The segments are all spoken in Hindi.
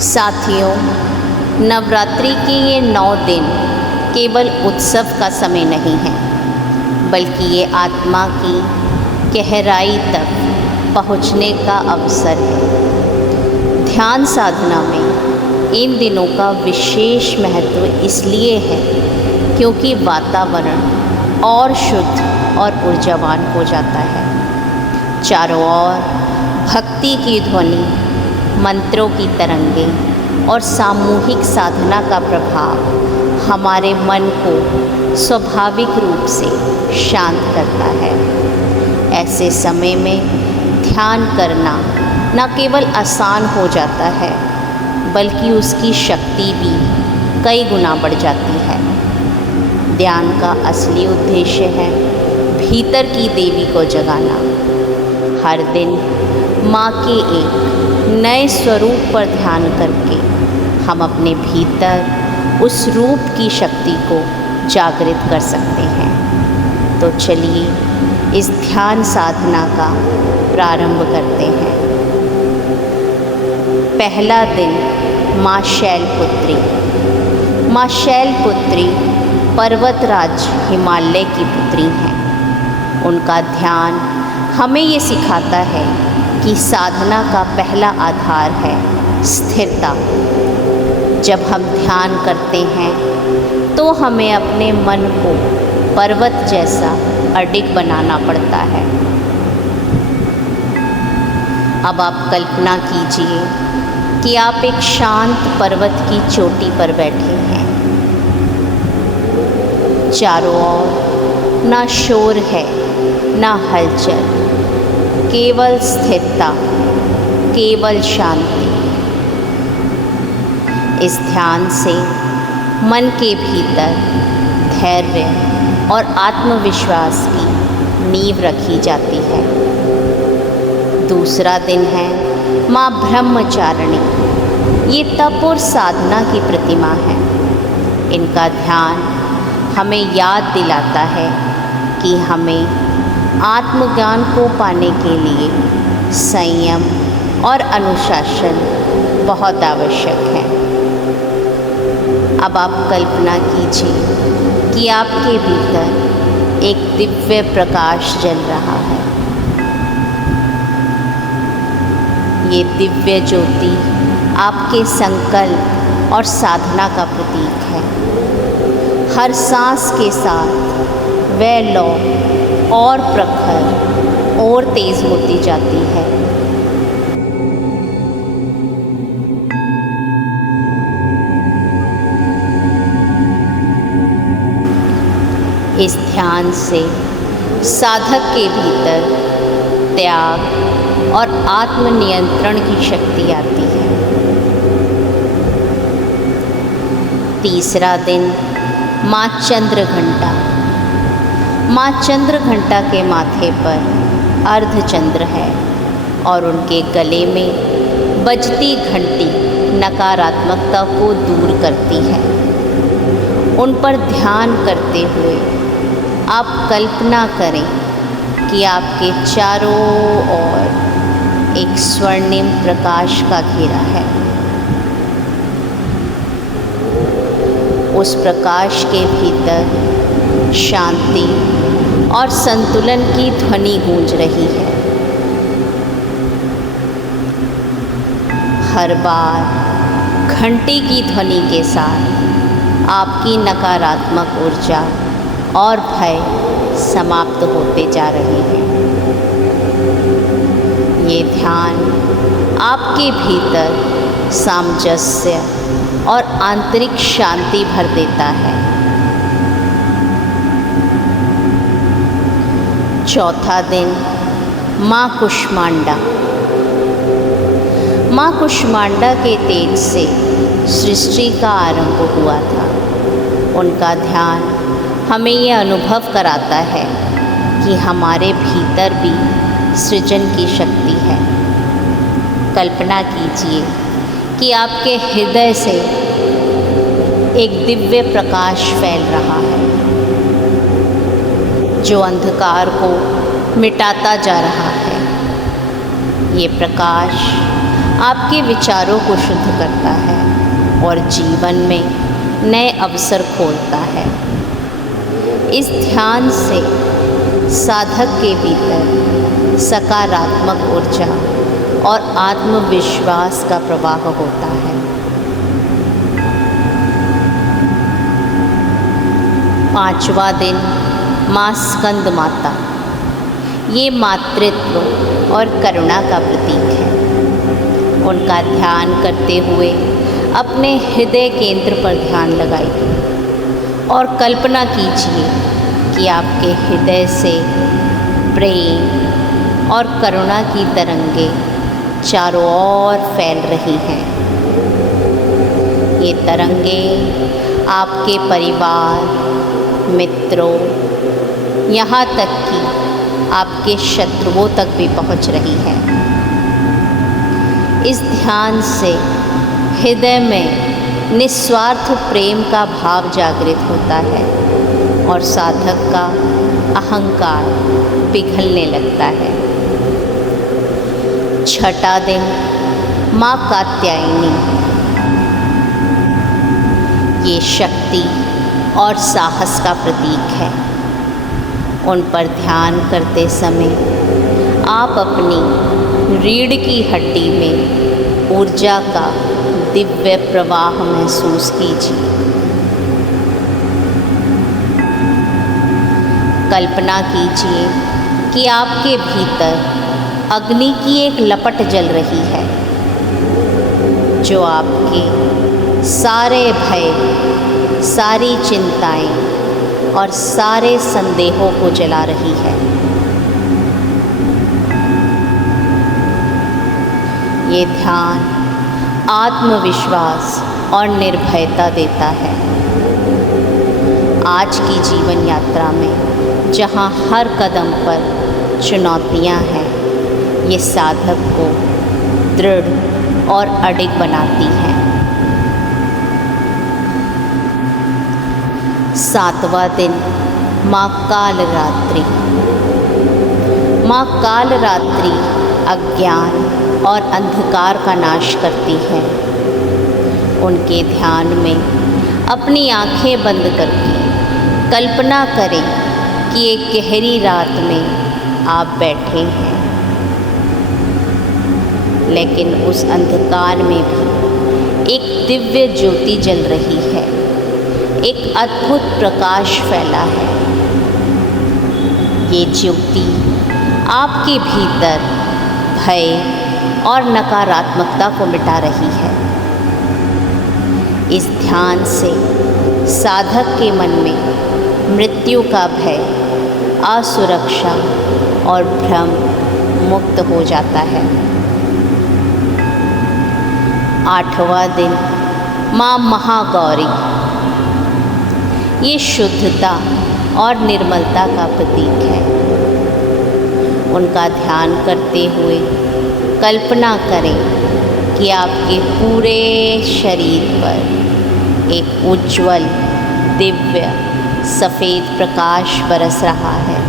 साथियों, नवरात्रि के ये 9 दिन केवल उत्सव का समय नहीं है, बल्कि ये आत्मा की गहराई तक पहुँचने का अवसर है। ध्यान साधना में इन दिनों का विशेष महत्व इसलिए है क्योंकि वातावरण और शुद्ध और ऊर्जावान हो जाता है। चारों ओर भक्ति की ध्वनि, मंत्रों की तरंगें और सामूहिक साधना का प्रभाव हमारे मन को स्वाभाविक रूप से शांत करता है। ऐसे समय में ध्यान करना न केवल आसान हो जाता है, बल्कि उसकी शक्ति भी कई गुना बढ़ जाती है। ध्यान का असली उद्देश्य है भीतर की देवी को जगाना। हर दिन माँ के एक नए स्वरूप पर ध्यान करके हम अपने भीतर उस रूप की शक्ति को जागृत कर सकते हैं। तो चलिए इस ध्यान साधना का प्रारंभ करते हैं। पहला दिन माँ शैलपुत्री। माँ शैलपुत्री पर्वतराज हिमालय की पुत्री हैं। उनका ध्यान हमें ये सिखाता है कि साधना का पहला आधार है स्थिरता। जब हम ध्यान करते हैं तो हमें अपने मन को पर्वत जैसा अडिग बनाना पड़ता है। अब आप कल्पना कीजिए कि आप एक शांत पर्वत की चोटी पर बैठे हैं। चारों ओर ना शोर है, ना हलचल, केवल स्थिरता, केवल शांति। इस ध्यान से मन के भीतर धैर्य और आत्मविश्वास की नींव रखी जाती है। दूसरा दिन है माँ ब्रह्मचारिणी। ये तप और साधना की प्रतिमा है। इनका ध्यान हमें याद दिलाता है कि हमें आत्मज्ञान को पाने के लिए संयम और अनुशासन बहुत आवश्यक है। अब आप कल्पना कीजिए कि आपके भीतर एक दिव्य प्रकाश जल रहा है। ये दिव्य ज्योति आपके संकल्प और साधना का प्रतीक है। हर सांस के साथ वह लौ और प्रखर और तेज होती जाती है। इस ध्यान से साधक के भीतर त्याग और आत्मनियंत्रण की शक्ति आती है। तीसरा दिन माँ चंद्रघंटा। माँ चंद्रघंटा के माथे पर अर्धचंद्र है और उनके गले में बजती घंटी नकारात्मकता को दूर करती है। उन पर ध्यान करते हुए आप कल्पना करें कि आपके चारों ओर एक स्वर्णिम प्रकाश का घेरा है। उस प्रकाश के भीतर शांति और संतुलन की ध्वनि गूंज रही है। हर बार घंटी की ध्वनि के साथ आपकी नकारात्मक ऊर्जा और भय समाप्त होते जा रहे हैं। ये ध्यान आपके भीतर सामंजस्य और आंतरिक शांति भर देता है। चौथा दिन माँ कुष्मांडा। माँ कुष्मांडा के तेज से सृष्टि का आरंभ हुआ था। उनका ध्यान हमें यह अनुभव कराता है कि हमारे भीतर भी सृजन की शक्ति है। कल्पना कीजिए कि आपके हृदय से एक दिव्य प्रकाश फैल रहा है जो अंधकार को मिटाता जा रहा है। ये प्रकाश आपके विचारों को शुद्ध करता है और जीवन में नए अवसर खोलता है। इस ध्यान से साधक के भीतर सकारात्मक ऊर्जा और आत्मविश्वास का प्रवाह होता है। पांचवा दिन माँ स्कंद माता, ये मातृत्व और करुणा का प्रतीक है। उनका ध्यान करते हुए अपने हृदय केंद्र पर ध्यान लगाइए और कल्पना कीजिए कि आपके हृदय से प्रेम और करुणा की तरंगे चारों ओर फैल रही हैं। ये तरंगे आपके परिवार, मित्रों, यहाँ तक कि आपके शत्रुओं तक भी पहुँच रही है। इस ध्यान से हृदय में निस्वार्थ प्रेम का भाव जागृत होता है और साधक का अहंकार पिघलने लगता है। छठा दिन माँ कात्यायनी, ये शक्ति और साहस का प्रतीक है। उन पर ध्यान करते समय आप अपनी रीढ़ की हड्डी में ऊर्जा का दिव्य प्रवाह महसूस कीजिए। कल्पना कीजिए कि आपके भीतर अग्नि की एक लपट जल रही है जो आपके सारे भय, सारी चिंताएं और सारे संदेहों को जला रही है। ये ध्यान आत्मविश्वास और निर्भयता देता है। आज की जीवन यात्रा में जहाँ हर कदम पर चुनौतियाँ हैं, ये साधक को दृढ़ और अडिग बनाती हैं। सातवां दिन माँ कालरात्रि, माँ कालरात्रि अज्ञान और अंधकार का नाश करती है। उनके ध्यान में अपनी आंखें बंद करके कल्पना करें कि एक गहरी रात में आप बैठे हैं, लेकिन उस अंधकार में भी एक दिव्य ज्योति जल रही है, एक अद्भुत प्रकाश फैला है। ये ज्योति आपके भीतर भय और नकारात्मकता को मिटा रही है। इस ध्यान से साधक के मन में मृत्यु का भय, असुरक्षा और भ्रम मुक्त हो जाता है। आठवां दिन माँ महागौरी, ये शुद्धता और निर्मलता का प्रतीक है। उनका ध्यान करते हुए कल्पना करें कि आपके पूरे शरीर पर एक उज्ज्वल, दिव्य, सफ़ेद प्रकाश बरस रहा है।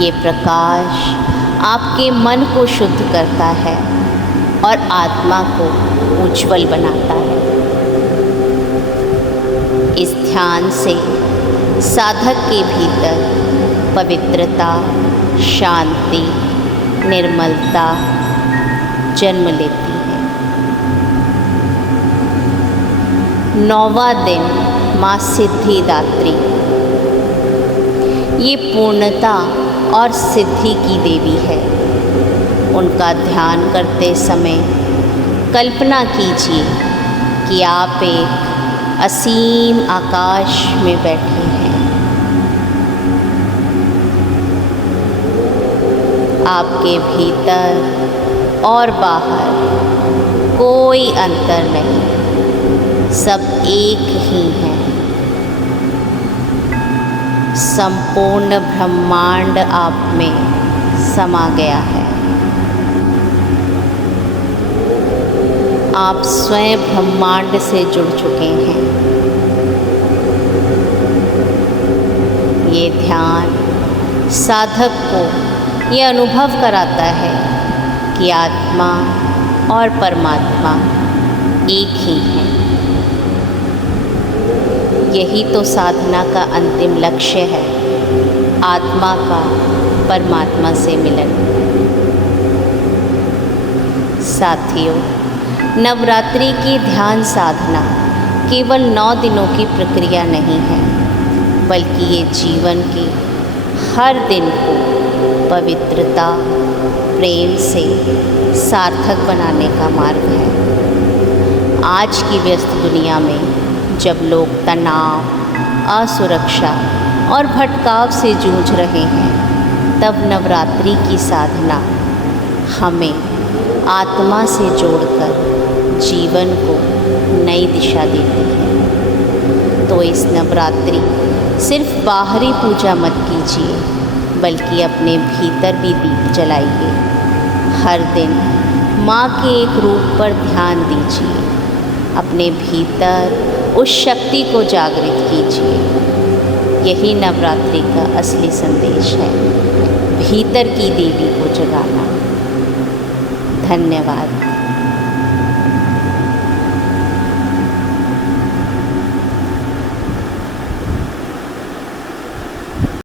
ये प्रकाश आपके मन को शुद्ध करता है और आत्मा को उज्ज्वल बनाता है। इस ध्यान से साधक के भीतर पवित्रता, शांति, निर्मलता जन्म लेती है। नौवां दिन माँ सिद्धिदात्री, ये पूर्णता और सिद्धि की देवी है। उनका ध्यान करते समय कल्पना कीजिए कि आप एक असीम आकाश में बैठे हैं। आपके भीतर और बाहर कोई अंतर नहीं, सब एक ही हैं। संपूर्ण ब्रह्मांड आप में समा गया है। आप स्वयं ब्रह्मांड से जुड़ चुके हैं। ये ध्यान साधक को ये अनुभव कराता है कि आत्मा और परमात्मा एक ही हैं। यही तो साधना का अंतिम लक्ष्य है, आत्मा का परमात्मा से मिलन। साथियों, नवरात्रि की ध्यान साधना केवल 9 दिनों की प्रक्रिया नहीं है, बल्कि ये जीवन के हर दिन को पवित्रता, प्रेम से सार्थक बनाने का मार्ग है। आज की व्यस्त दुनिया में जब लोग तनाव, असुरक्षा और भटकाव से जूझ रहे हैं, तब नवरात्रि की साधना हमें आत्मा से जोड़कर जीवन को नई दिशा देती है। तो इस नवरात्रि सिर्फ बाहरी पूजा मत कीजिए, बल्कि अपने भीतर भी दीप जलाइए। हर दिन माँ के एक रूप पर ध्यान दीजिए, अपने भीतर उस शक्ति को जागृत कीजिए। यही नवरात्रि का असली संदेश है, भीतर की देवी को जगाना। धन्यवाद।